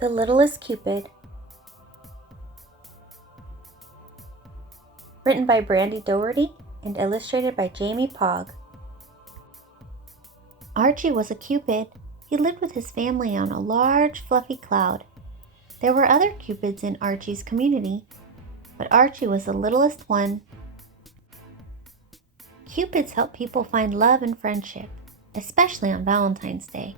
The Littlest Cupid. Written by Brandi Dougherty and illustrated by Pogue. Archie was a Cupid. He lived with his family on a large, fluffy cloud. There were other Cupids in Archie's community, but Archie was the littlest one. Cupids help people find love and friendship, especially on Valentine's Day.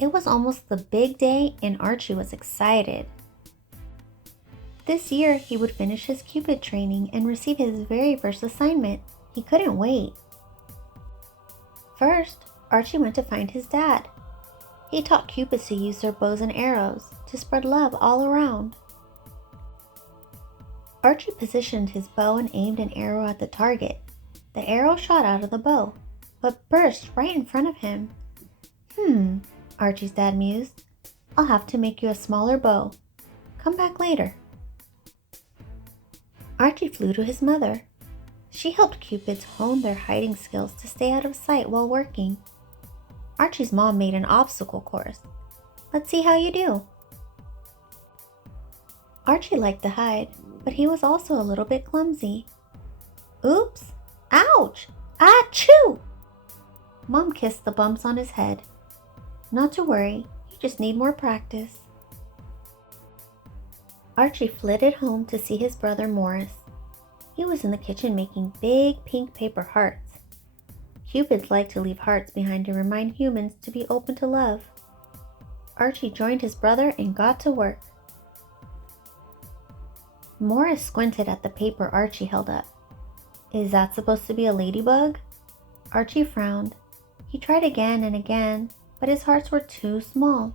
It was almost the big day and Archie was excited. This year, he would finish his Cupid training and receive his very first assignment. He couldn't wait. First, Archie went to find his dad. He taught Cupids to use their bows and arrows to spread love all around. Archie positioned his bow and aimed an arrow at the target. The arrow shot out of the bow, but burst right in front of him. Archie's dad mused. I'll have to make you a smaller bow. Come back later. Archie flew to his mother. She helped Cupids hone their hiding skills to stay out of sight while working. Archie's mom made an obstacle course. Let's see how you do. Archie liked to hide, but he was also a little bit clumsy. Oops! Ouch! Achoo! Mom kissed the bumps on his head. Not to worry, you just need more practice. Archie flitted home to see his brother Morris. He was in the kitchen making big pink paper hearts. Cupids like to leave hearts behind to remind humans to be open to love. Archie joined his brother and got to work. Morris squinted at the paper Archie held up. Is that supposed to be a ladybug? Archie frowned. He tried again and again, but his hearts were too small.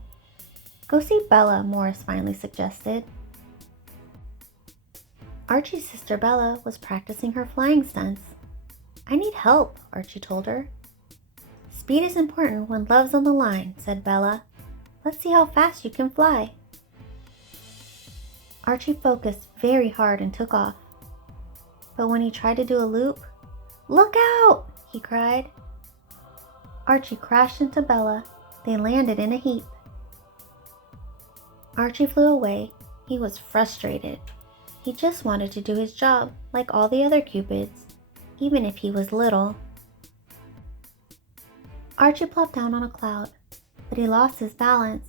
Go see Bella, Morris finally suggested. Archie's sister Bella was practicing her flying stunts. I need help, Archie told her. Speed is important when love's on the line, said Bella. Let's see how fast you can fly. Archie focused very hard and took off. But when he tried to do a loop, look out, he cried. Archie crashed into Bella. They landed in a heap. Archie flew away. He was frustrated. He just wanted to do his job like all the other Cupids, even if he was little. Archie plopped down on a cloud, but he lost his balance.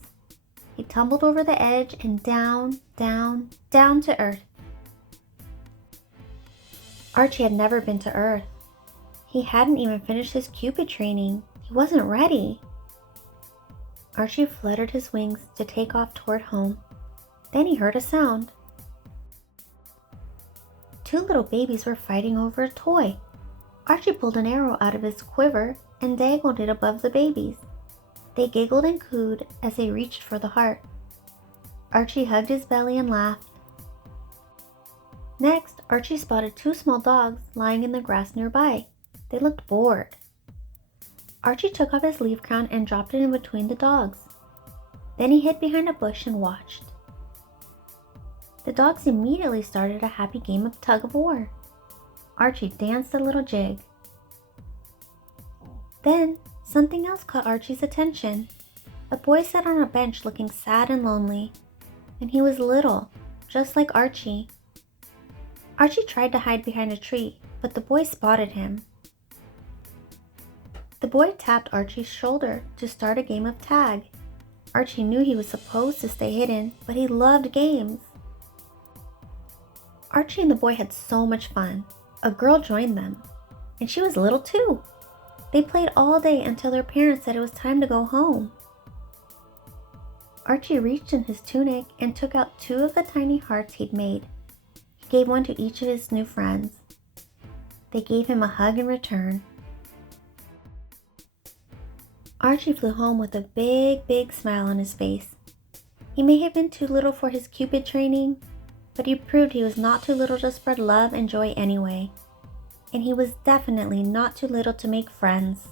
He tumbled over the edge and down, down, down to Earth. Archie had never been to Earth. He hadn't even finished his Cupid training. He wasn't ready. Archie fluttered his wings to take off toward home. Then he heard a sound. Two little babies were fighting over a toy. Archie pulled an arrow out of his quiver and dangled it above the babies. They giggled and cooed as they reached for the heart. Archie hugged his belly and laughed. Next, Archie spotted two small dogs lying in the grass nearby. They looked bored. Archie took off his leaf crown and dropped it in between the dogs. Then he hid behind a bush and watched. The dogs immediately started a happy game of tug-of-war. Archie danced a little jig. Then, something else caught Archie's attention. A boy sat on a bench looking sad and lonely, and he was little, just like Archie. Archie tried to hide behind a tree, but the boy spotted him. The boy tapped Archie's shoulder to start a game of tag. Archie knew he was supposed to stay hidden, but he loved games. Archie and the boy had so much fun. A girl joined them, and she was little too. They played all day until their parents said it was time to go home. Archie reached in his tunic and took out two of the tiny hearts he'd made. He gave one to each of his new friends. They gave him a hug in return. Archie flew home with a big smile on his face. He may have been too little for his Cupid training, but he proved he was not too little to spread love and joy anyway. And he was definitely not too little to make friends.